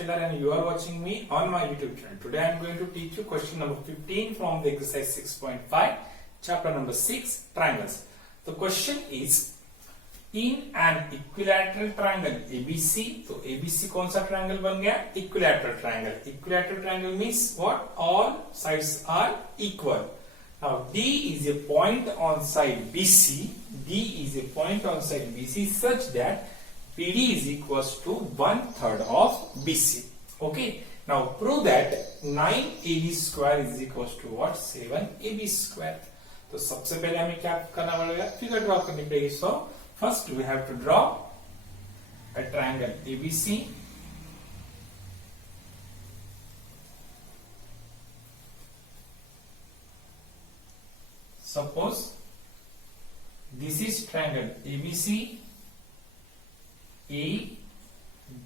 Sheller and you are watching me on my YouTube channel. Today I am going to teach you question number 15 from the exercise 6.5, chapter number 6, triangles. The question is, in an equilateral triangle ABC, तो ABC कौन सा triangle बन गया? Equilateral triangle. Equilateral triangle means what? All sides are equal. Now D is a point on side BC. D is a point on side BC such that BD is equals to 1/3 of BC. Okay. Now prove that 9AB square is equals to what? 7AB square. तो सबसे पहले हमें क्या करना पड़ेगा? Figure draw करनी पड़ेगी. So first we have to draw a triangle ABC. Suppose this is triangle ABC, A,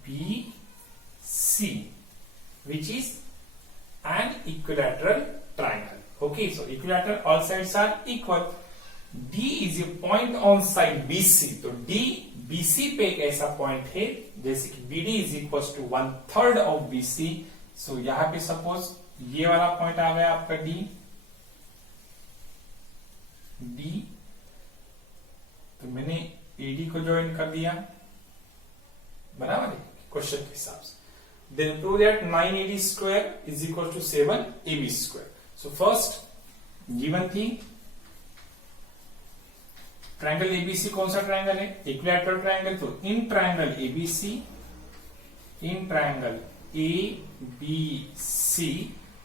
B, C, which is an equilateral triangle. Okay, so equilateral, all sides are equal. D is a point on side BC. तो D BC पे एक ऐसा point है जैसे कि BD is equals to 1/3 of BC. So यहाँ पे suppose ये वाला पॉइंट आ गया आपका D. तो मैंने AD को ज्वाइन कर दिया, बराबर है क्वेश्चन के हिसाब से. Then prove that 9AD square is equal to 7AB square. So first given thing, triangle ABC कौन सा ट्रायंगल है? Equilateral triangle. तो in triangle ABC, in triangle ABC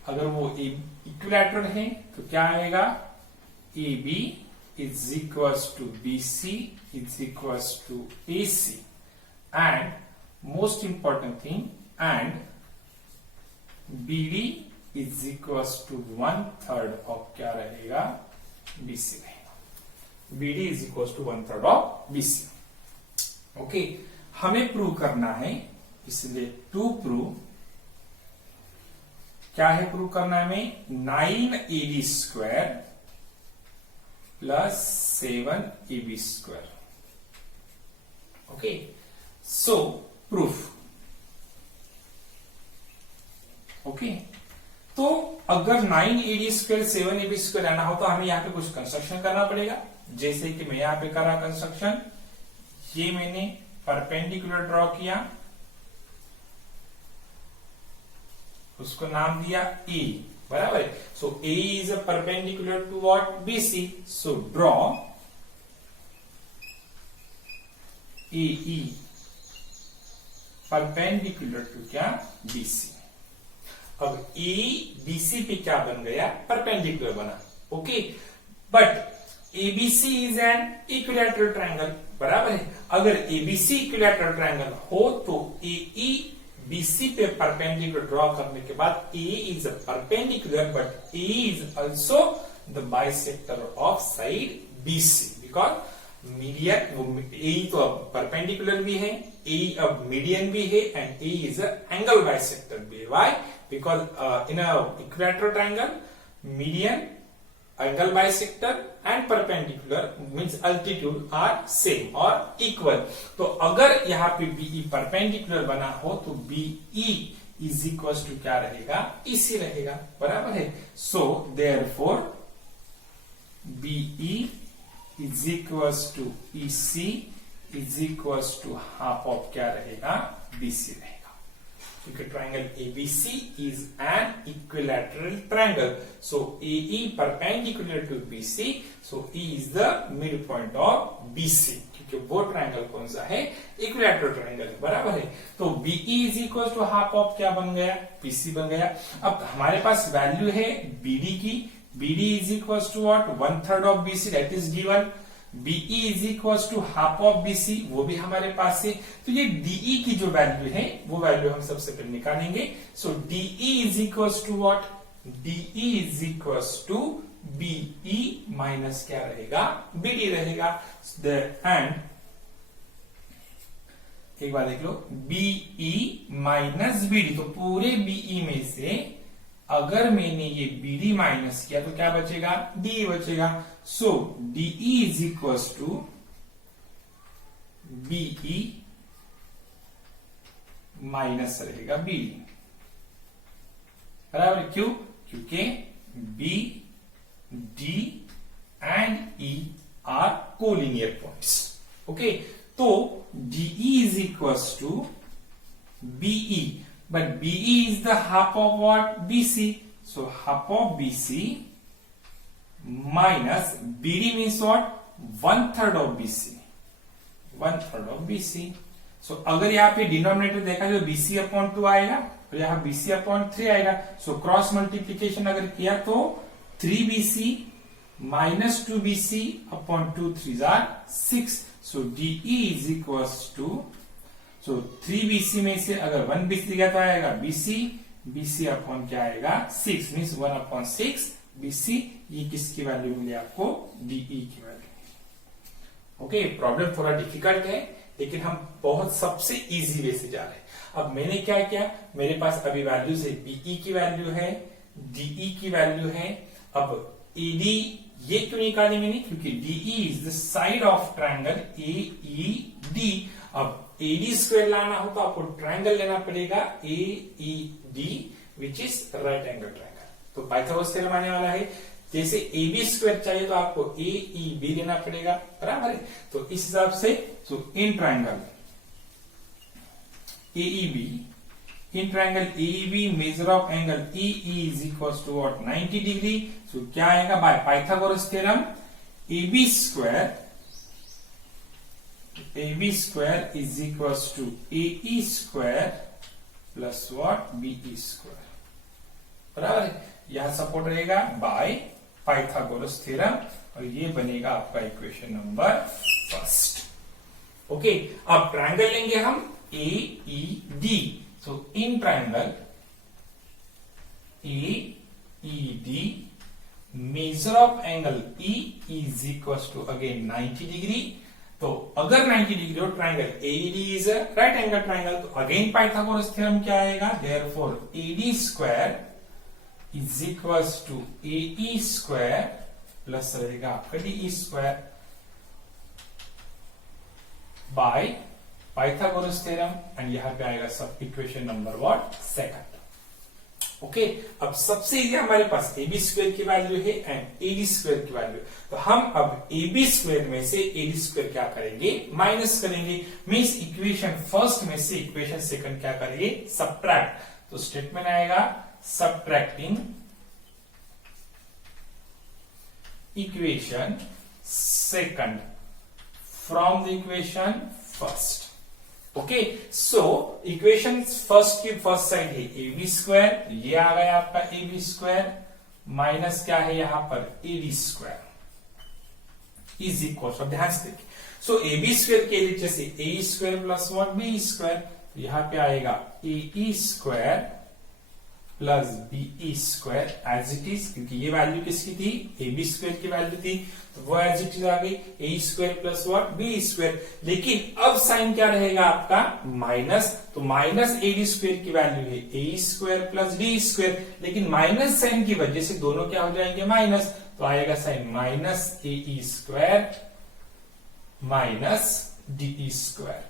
अगर वो इक्विलैटरल है तो क्या आएगा? AB is equals to BC is equals to AC, and most important thing, and BD is equals to 1/3 of क्या रहेगा? BC रहेगा. BD is equals to 1/3 of BC. Okay, हमें प्रूव करना है, इसलिए टू प्रूव क्या है? प्रूव करना है हमें 9AD square plus 7AB square. Okay, सो प्रूफ. ओके, तो अगर 9AD स्क्वायर 7AB स्क्वायर आना हो तो हमें यहाँ पे कुछ कंस्ट्रक्शन करना पड़ेगा. जैसे कि मैं यहां पे करा कंस्ट्रक्शन, ये मैंने परपेंडिकुलर ड्रॉ किया, उसको नाम दिया ए, बराबर है. So A is a perpendicular to what? BC. So draw a perpendicular to क्या? बीसी. अब ए बीसी पे क्या बन गया? परपेंडिकुलर बना. Okay, but ABC is an equilateral triangle, बराबर है. अगर ABC equilateral triangle हो तो AE BC पे परपेंडिकुलर ड्रॉ करने के बाद A is a perpendicular but A is also the bisector of side BC because median A तो अब परपेंडिकुलर भी है, A अब मीडियन भी है, and A is a angle bisector भी है. Why? Because in a equilateral triangle median, angle bisector and perpendicular means altitude are same or equal. तो अगर यहाँ पे BE perpendicular बना हो तो BE is equals to क्या रहेगा? EC रहेगा, बराबर है. So therefore BE is equals to EC is equals to half of क्या रहेगा? BC रहेगा. क्योंकि triangle ABC is an equilateral triangle. So AE perpendicular to BC, so E is the midpoint of BC. क्योंकि वो triangle कौन सा है? Equilateral triangle, बराबर है. तो BE is equals to half of क्या बन गया? BC बन गया. अब हमारे पास वैल्यू है BD की. BD is equals to what? 1/3 of BC, that is given. BE is equals to half of BC, वो भी हमारे पास है. तो ये DE की जो वैल्यू है वो वैल्यू हम सबसे पहले निकालेंगे. सो DE is equals to what? DE is equals to BE minus क्या रहेगा? BD रहेगा. एंड एक बार देख लो, BE माइनस BD, तो पूरे BE में से अगर मैंने ये BD माइनस किया तो क्या बचेगा? DE बचेगा. So DE is equals to BE minus रहेगा बी डी, बराबर। क्यों? क्योंकि B D and E R collinear points. Okay, तो DE is equals to BE, but BE is the half of what? BC. So half of BC minus BD means what? 1/3 of BC, 1/3 of BC. So अगर यहाँ पे denominator देखा जो BC upon 2 आएगा और यहाँ BC upon 3 आएगा। So cross multiplication अगर किया तो 3bc minus 2bc upon 2 3 are 6। So DE is equals to, so 3bc में से अगर 1bc गया तो आएगा bc अपॉन क्या आएगा? 6 मीन्स 1/6 bc। ये किसकी वैल्यू मिली आपको? डीई की वैल्यू। ओके, प्रॉब्लम थोड़ा डिफिकल्ट है लेकिन हम बहुत सबसे इजी वे से जा रहे हैं। अब मैंने क्या किया, मेरे पास अभी वैल्यूज है, बीई की वैल्यू है, डीई की वैल्यू है। अब एडी ये क्यों निकाली मैंने? क्योंकि DE is the side of triangle AED. अब एडी स्क्वायर लाना हो तो आपको ट्रायंगल लेना पड़ेगा AED which is right angle triangle. तो पाइथागोरस थ्योरम आने वाला है। जैसे ए बी स्क्वायर चाहिए तो आपको ए ई बी लेना पड़ेगा, बराबर है। तो इस हिसाब से in triangle AEB, in triangle AEB measure of angle EE is equals to what? 90 degree. So क्या आएगा? By Pythagoras theorem AB square is equals to AE square plus what? BE square, बराबर है। यह सपोर्ट रहेगा bye Pythagoras theorem और ये बनेगा आपका इक्वेशन नंबर फर्स्ट। ओके, अब ट्रायंगल लेंगे हम AED। So in triangle AED measure of angle E is equals to again 90 degree. तो अगर 90 डिग्री हो triangle AED is a right angle triangle, तो अगेन पाइथागोरस थ्योरम क्या आएगा? Therefore AD square is equals to AE square plus रहेगा आपका DE square by Pythagoras theorem and यहां पे आएगा सब equation number what? Second. Okay, अब सबसे इजी हमारे पास AB स्क्वायर की वैल्यू है एंड AD स्क्वायर की वैल्यू। तो हम अब AB स्क्वायर में से AD स्क्वायर क्या करेंगे? माइनस करेंगे। मींस इक्वेशन फर्स्ट में से इक्वेशन सेकंड क्या करेंगे? सबट्रैक्ट। तो स्टेटमेंट आएगा subtracting equation second from the equation first. Okay, so equation first की फर्स्ट साइड है AB स्क्वायर, ये आ गया आपका AB स्क्वायर माइनस क्या है यहाँ पर? AD स्क्वायर इज इक्वल, अब ध्यान से देखिए। सो AB स्क्वायर के लिए जैसे A square plus what? B square, यहाँ पे आएगा AE square plus BE square as it is, क्योंकि ये वैल्यू किसकी थी? AB स्क्वायर की वैल्यू थी, तो वो एज इट इज आ गई A square plus what? B square. लेकिन अब साइन क्या रहेगा आपका? माइनस। तो माइनस AD स्क्वायर की वैल्यू है A square plus D square, लेकिन माइनस साइन की वजह से दोनों क्या हो जाएंगे? माइनस। तो आएगा sign minus AE square minus DE square.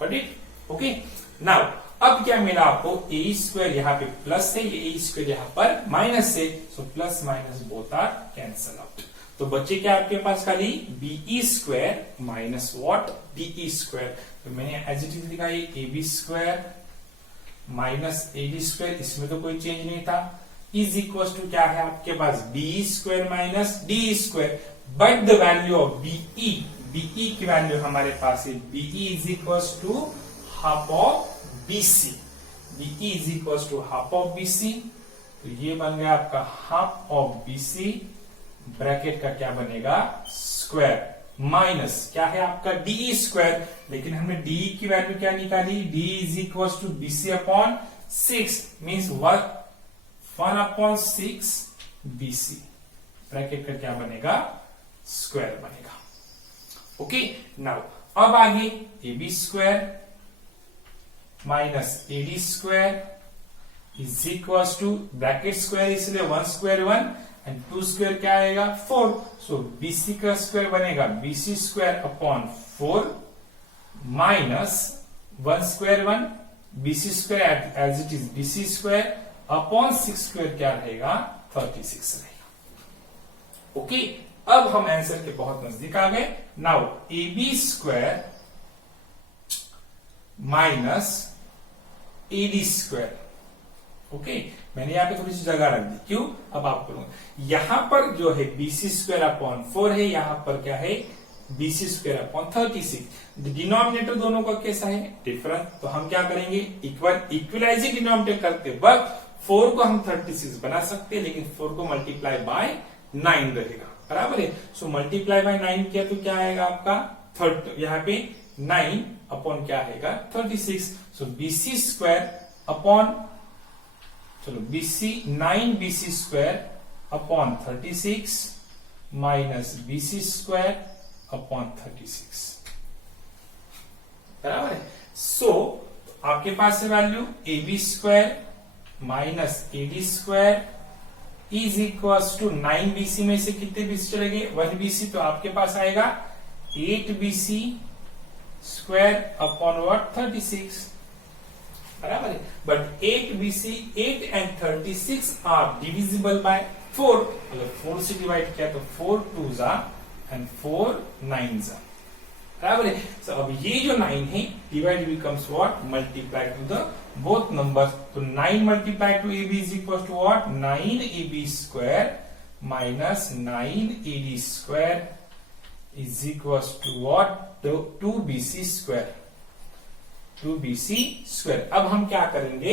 Got it? Okay, now अब क्या मिला आपको? ए स्क्वायर यहाँ पे प्लस है, ये ए स्क्वायर यहाँ पर माइनस है। So plus minus both are cancel out. तो बच्चे क्या आपके पास खाली BE square minus what? DE square. तो मैंने एज इट इज लिखा है A B square minus AD square, इसमें तो कोई चेंज नहीं था। इज इक्वल टू क्या है आपके पास? B square minus D square, but the value of BE, BE की वैल्यू हमारे पास है BE is equal to half of BC, BE is equal to half of BC। तो ये बन गया आपका हाफ ऑफ BC, ब्रैकेट का क्या बनेगा? स्क्वायर माइनस क्या है आपका? DE स्क्वायर, लेकिन हमने DE की वैल्यू क्या निकाली? DE is equal to BC upon 6 means 1/6 BC, bracket का क्या बनेगा? स्क्वायर बनेगा। ओके, नाउ अब आगे AB square minus AD square is equal to bracket square, इसलिए 1 स्क्वायर 1 एंड 2 स्क्वायर क्या आएगा? 4। सो BC का स्क्वायर बनेगा BC square upon 4 minus 1 square 1, BC square as it is BC square upon 6 square क्या रहेगा 36 रहेगा। ओके, अब हम आंसर के बहुत नजदीक आ गए। Now AB square minus AD square. Okay, मैंने यहाँ पे थोड़ी सी जगह रख दी, क्यों? अब आप करूंगा, यहां पर जो है BC स्क्वायर अपॉन 4 है, यहां पर क्या है BC स्क्वायर अपॉन 36। डिनोमिनेटर दोनों का कैसा है डिफरेंट, तो हम क्या करेंगे इक्वलाइजिंग डिनोमिनेटर करते वक्त 4 को हम 36 बना सकते हैं, लेकिन 4 को मल्टीप्लाई बाय 9 रहेगा, बराबर है। सो मल्टीप्लाई बाय 9 किया तो क्या आएगा आपका यहाँ पे 9 अपॉन क्या आएगा 36। सो BC स्क्वायर अपॉन, चलो 9 BC square upon 36 minus BC square upon 36, बराबर है। सो आपके पास है value AB square minus AD square is equal to 9 BC में से कितने BC चले गए 1 BC, तो आपके पास आएगा 8 BC स्क्वायर अपॉन व्हाट 36, बराबर है। But 8 BC 8 and 36 are divisible by 4, अगर 4 से डिवाइड किया तो 4 2s एंड 4 9s, बराबर है। सो अब ये जो 9 है divide becomes what multiply to the both numbers, तो 9 multiply to AB is equal to what 9 AB square minus 9 AD square is equal to what 2 BC square, 2 BC square. अब हम क्या करेंगे,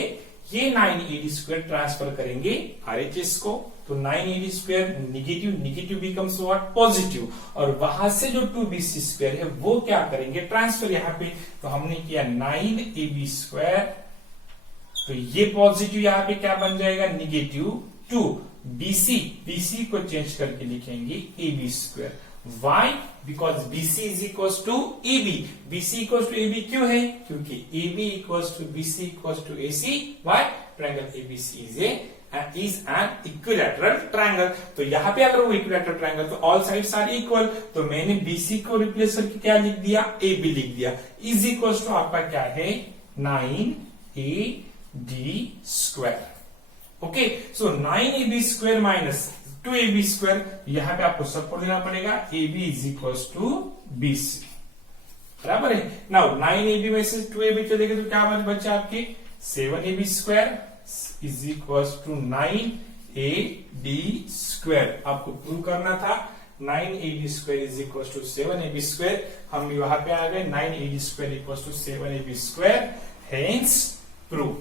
ये 9 AD स्क्वायर ट्रांसफर करेंगे RHS को, तो 9 AD square negative becomes what positive, और वहां से जो 2 BC स्क्वायर है वो क्या करेंगे ट्रांसफर यहाँ पे, तो हमने किया 9 AB स्क्वायर, तो ये पॉजिटिव यहाँ पे क्या बन जाएगा निगेटिव 2 BC को चेंज करके लिखेंगे AB square. Why? Because BC is equals to AB. BC equals to AB क्यों है? क्योंकि AB equals to BC equals to AC. Why? Triangle ABC is an equilateral triangle. तो यहाँ पे अगर वो equilateral triangle तो all sides are equal. तो मैंने BC को रिप्लेस करके क्या लिख दिया AB लिख दिया, is equals to आपका क्या है 9AD square. Okay, so 9AB square minus 2AB square, यहाँ पे आपको सबको लेना पड़ेगा AB is equal to BC, बराबर है। नाउ 9AB में से 2AB चलेगा तो क्या बचा आपके 7AB square is equal to 9AD square. आपको प्रूव करना था 9AB square is equal to 7AB square, हम वहां पे आ गए 9AD square equal to 7AB square, hence prove.